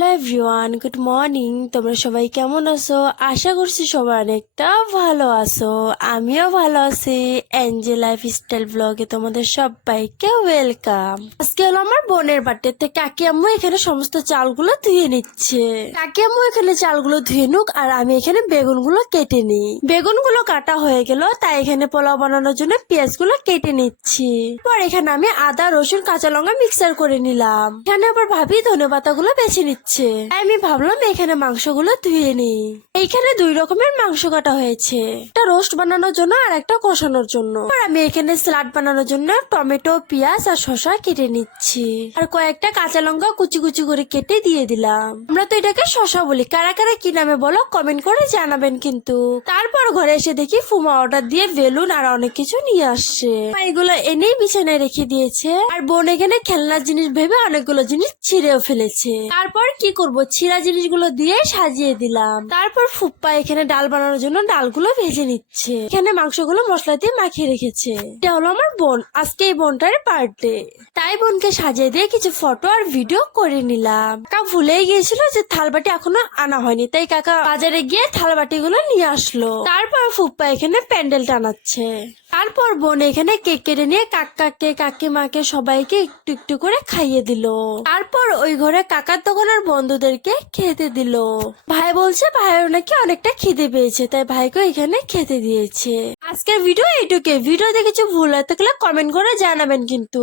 Hello everyone, good morning. তোমরা সবাই কেমন আছো? আশা করছি সবাই অনেকটা ভালো আছো। আমিও ভালো আছি। এনজে লাইফস্টাইল ব্লগে তোমাদের সবাইকে ওয়েলকাম। আজকে হলো আমার বোনের বার্থডে। কাকি আম্মু এখানে সমস্ত চালগুলো ধুয়ে নিচ্ছে। কাকি আম্মু এখানে চালগুলো ধুয়ে নুক আর আমি এখানে বেগুনগুলো কেটে নিই। বেগুনগুলো কাটা হয়ে গেল, তাই এখানে পোলাও বানানোর জন্য পেঁয়াজগুলো কেটে নিচ্ছি। পর এখানে আমি আদা, রসুন, কাঁচা লঙ্কা মিক্সার করে নিলাম। এখানে আবার ভাবি ধনেপাতা গুলো বেছে নিচ্ছে। আমি ভাবলাম এখানে মাংসগুলো ধুয়ে নিই। এইখানে দুই রকমের মাংস কাটা হয়েছে, একটা রোস্ট বানানোর জন্য আর একটা কষানোর জন্য। আর আমি এখানে স্যালাড বানানোর জন্য টমেটো, পেঁয়াজ আর শসা কেটে নিচ্ছি। আর কয়েকটা কাঁচা লঙ্কা কুচি কুচি করে কেটে দিয়ে দিলাম। আমরা তো এটাকে শসা বলি, কারা কারা কি নামে বলো কমেন্ট করে জানাবেন কিন্তু। তারপর ঘরে এসে দেখি ফুমা অর্ডার দিয়ে বেলুন আর অনেক কিছু নিয়ে আসছে। এগুলো এনেই বিছানায় রেখে দিয়েছে। আর বোন এখানে খেলনার জিনিস ভেবে অনেকগুলো জিনিস ছিঁড়েও ফেলেছে। তারপর কি করব, ছিঁড়া জিনিসগুলো দিয়ে সাজিয়ে দিলাম। তারপর ফুপ্পা এখানে ডাল বানানোর জন্য ডালগুলো ভেজে নিচ্ছে। এখানে মাংসগুলো মশলা দিয়ে মাখিয়ে রেখেছে। এটা হলো আমার বোন, আজকে এই বোনটার বার্থডে, তাই বোনকে সাজিয়ে দিয়ে কিছু ফটো আর ভিডিও করে নিলাম। কাকা ভুলেই গিয়েছিল যে থালবাটি এখনো আনা হয়নি, তাই কাকা বাজারে গিয়ে থালবাটি গুলো নিয়ে আসলো। তারপর ফুপ্পা এখানে প্যান্ডেল টানাচ্ছে। তারপর বোন এখানে কেক কেটে নিয়ে কাকাকে, কাকিমাকে সবাইকে একটু একটু করে খাইয়ে দিল। তারপর ওই ঘরে কাকার দোকানের বন্ধুদেরকে খেতে দিল। ভাই বলছে ভাইয়ের নাকি অনেকটা খিদে পেয়েছে, তাই ভাইকে এখানে খেতে দিয়েছে। আজকের ভিডিও এইটুকু। ভিডিও দেখে কিছু ভুল হয়ে থাকলে কমেন্ট করে জানাবেন কিন্তু।